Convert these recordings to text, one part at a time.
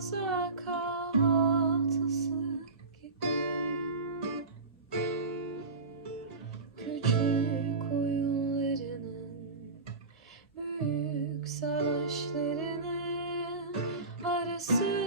kazak altısı gibi. Küçük oyunlarının büyük savaşlarının arası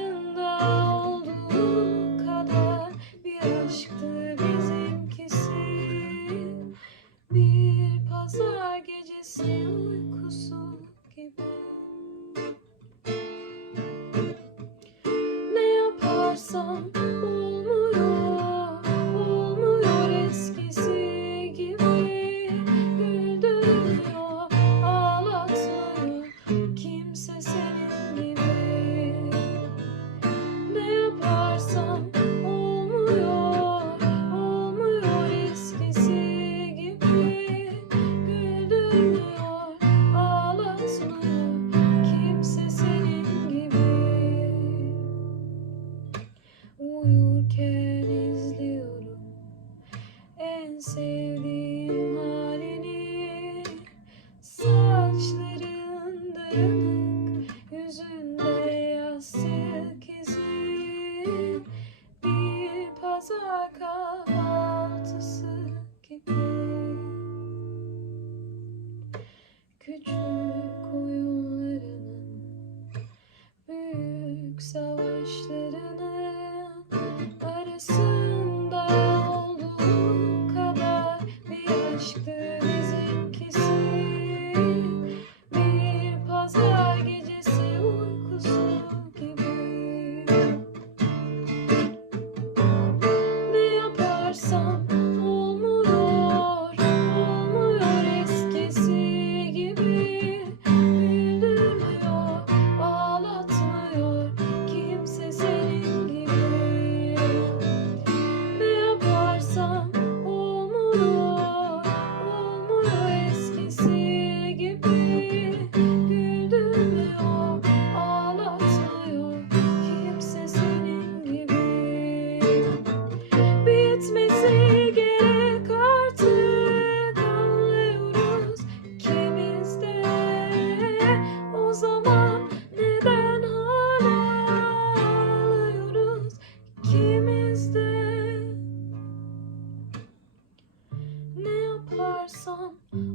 sevdiğim halini. Saçların dayanık Yüzünde yastık izi. Bir pazar kahvaltısı gibi. Küçük 嗯。